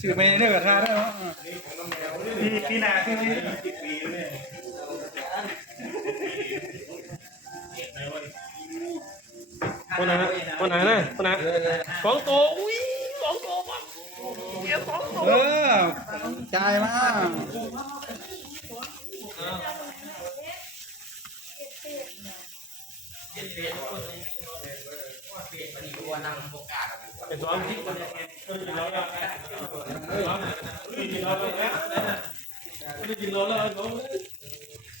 ซื้อไปเรื่อยกับท่าได้เนาะปีปีหน้าใช่ไหมคนไหนนะคนไหนนะคนไหนสองตัวอุ้ยสองตัวป่ะเดี๋ยวสองตัวเออจ่ายมาเป็นสองที่ มันกินแล้วกินแล้วกินแล้วแล้ว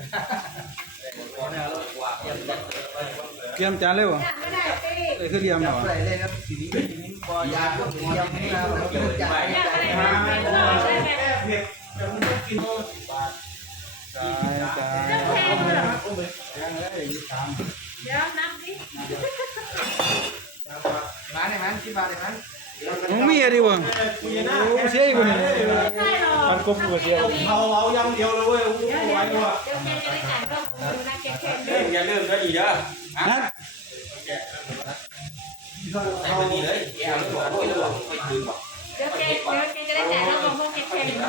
โอ้ครับเดี๋ยวพอได้ใส่สีไม่ใช่น้อยได้ไหมสีไม่ใช่น้อยนี่นะเนี่ยเตรียมจานเร็วไม่ได้สิเลยคือเรียมเหรอเนี่ยอะไรไม่ต้องได้ไหมจ่ มึงมีอะไรวะโอ้เสียอีกคนนึงใช่หรอมันกบหัวเสียเอาเอายังเดียวเลยเว้ยเดี๋ยวเดี๋ยวเดี๋ยวเดี๋ยวแกจะได้จ่ายก็ดูนะแกแค่เดี๋ยวอย่าลืมก็อีกเด้อนั่นเอาดีเลยแกเอาหัวด้วยแล้วบอกไปคืนบอกเดี๋ยวแกเดี๋ยวแกจะได้จ่ายแล้วบอกพวกแกแค่อย่างนี้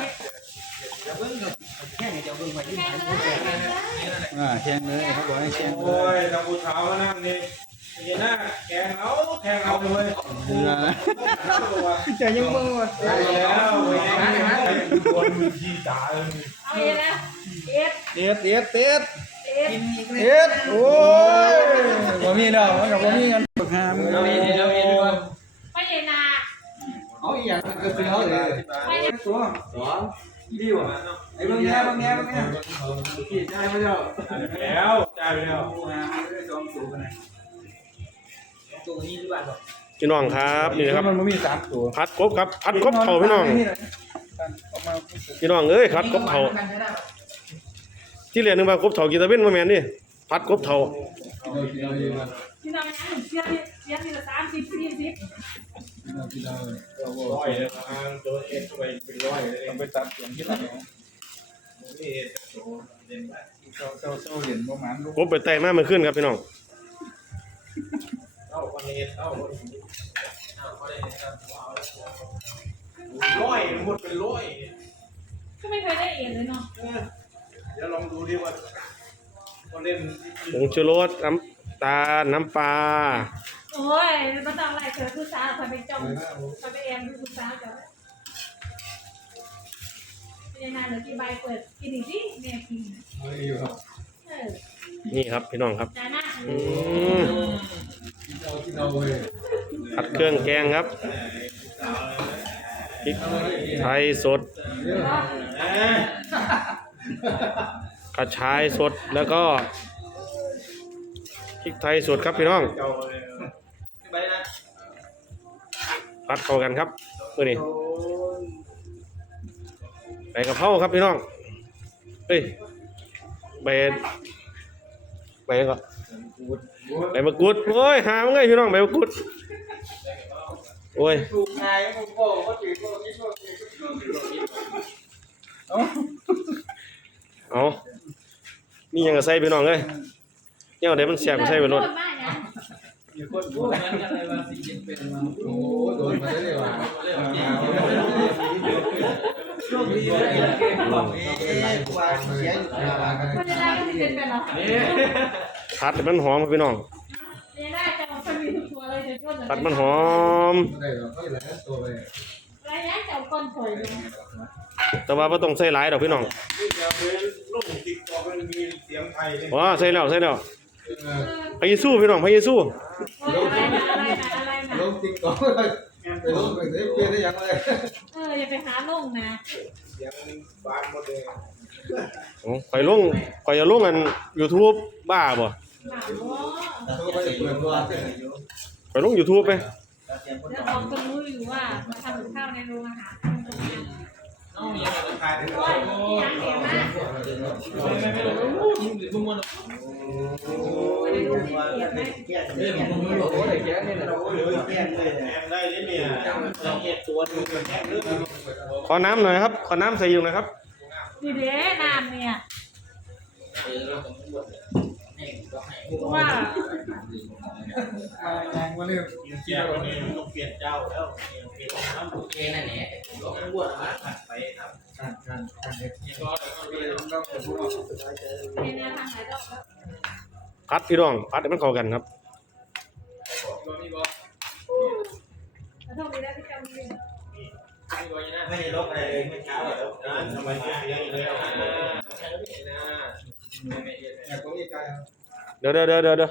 แค่ก็ได้อ่าแข่งเลยเขาบอกให้แข่งเลโอ้ยยตะบูเท้านั่งนี่ ยีน่าแกงเอาแกงเอาเลยเรือนะใจยังมึงวะได้แล้วเว้ยคนมือที่ตาเอาอย่างนะเอ็ดเด็ดเด็ดเด็ดเอ็ดเด็ดโอ้ยบ่มีแล้วมันกับบ่มีกันบักหามเราเอ็ดเราเอ็ดด้วยไม่ใช่นาเอาอีกอย่างก็คือเขาเลยไม่ใช่ตัวสองดีวะไอ้บางแง่บางแง่บางแง่กี่ใจไม่เจ้าแล้วจ่ายไปแล้วสอง ตัวกันไหนพี่น้องครับนี่นะครับมันมีสามตัวพัดกบครับพัดกบเผาพี่น้องพี่น้องเอ้ยพัดกบเผาที่เรียนนึงว่ากบเผากีตาร์เว้นมาแม่นนี่พัดกบเผาที่เราไม่นั่งเสียนี่เสียนี่ละสามสิบสี่สิบร้อยเลยทางตัวเอ็นเข้าไปเป็นร้อยเลยต้องไปตัดเสียงที่ไหนนี่เอ็นโตเด่นไปเจ้าเจ้าเจ้าเหรียญประมาณลูกกบไปไต่มามันขึ้นครับพี่น้อง ร้อยหมดเป็นร้อยก็ไม่เคยได้เอ็ดเลยเนาะเดี๋ยวลองดูดิว่าคนเล่นผงชูรสน้ำตาลน้ำปลาโอ้ยมันต้องไล่เธอผู้สาวคอยไปจ้องคอยไปแอมดูผู้สาวจ้ะเป็นยังไงเหลือกี่ใบเปิดกินอีกสิแม่กินเออนี่ครับพี่น้องครับ จาน่าอืม ผัดเครื่องแกงครับพริกไทยสด กระชายสดแล้วก็พริกไทยสดครับพี่น้องเจ้าเลยไปนะพัดเข้ากันครับตัวนี้ใบกะเพราครับพี่น้องเฮ้ยใบใบก่อน ใบมะกรูดโอ้ยหามันไงพี่น้องใบมะกรูดโอ้ยถูกนายมึงบอกว่าถือตัวนี้ตัวนี้เอามีหยังก็ใส่พี่น้องเลยเนี่ยเดี๋ยวมันเสียบก็ใส่ไปรถมากนะมีคนพูดอะไรว่าสิกินเป็นโอ้โดนมาได้เลยว่ะช่วงนี้เลยเก่งกว่าเอ๊ะกว่าเสียอยู่ตลาดกันคนจะได้ก็จะเป็นแบบเหรอ ผัดให้มันหอมครับพี่น้องเนี่ยได้จะเอาคนมีทุกตัวเลยจะโยนผัดมันหอม ได้หรอกก็หลายตัวไปอะไรนะจะเอาก้นถอยเลยแต่ว่าไม่ต้องใส่หลายดอกพี่น้องที่จะเป็นลูกติ๊กต็อกมันมีเสียงไทยเลยว้าใส่แล้วใส่แล้วเออพระเยซูพี่น้องพระเยซูโอ้ยอะไรนะอะไรนะอะไรนะลงติ๊กต็อกไปลงไปเรื่อยๆได้ยังไงเอออย่าไปหาลงนะเสียงบานหมดเลยข่อยลงข่อยจะลงอัน YouTube บ้าบ่หมาโอ้ตัว ไปเปิดตัวข่อยลง YouTube ไปตแล้วบอกคนรู้อยู่ว่ามาทำกับข้าวในโรงอาหารเอาอย่างไรขายไปโอ้ยที่ร้านเสียมากไม่ไม่ไม่รู้ยิงหรือพวกมันไม่ได้รู้ที่เสียไหมเรื่องของมึงโอ้ยแกนี่นะแอมได้เลยเนี่ยเราเห็ดตัวนึงแค่เรื่องขอน้ำหน่อยครับ ขอน้ำใส่อยู่หนะครับนี่เด้น้ำเนี่ย เพราะว่าแรงมาเร็วเปลี่ยนเจ้าเนี่ยต้องเปลี่ยนเจ้าแล้วเปลี่ยนทำบุกเองนั่นแหละก็ไม่บวชมาไปครับการการการเด็กยังก็ก็เลยต้องต้องพูดว่าเป็นแนวทางไหนดอกแล้วพัดพี่น้องพัดให้มันเข้ากันครับแล้วต้องมีได้ที่จำเป็นไม่ได้ลบอะไรเลยไม่เช้าแล้วทำไมเสียงอย่างนี้ นะแต่ก็มีการเดี๋ยวเดี๋ยวเดี๋ยวเดี๋ยว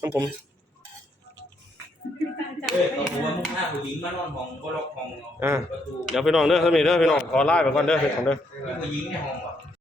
น้ำผมตั้งใจเอ้ยเขาบอกว่ามุ่งหน้าผู้หญิงมานอนห้องก็ล็อกห้องอ่าประตูเดี๋ยวพี่น้องเด้อสมีเด้อพี่น้องขอไล่ไปก่อนเด้อพี่น้องเด้อมีผู้หญิงในห้องว่ะ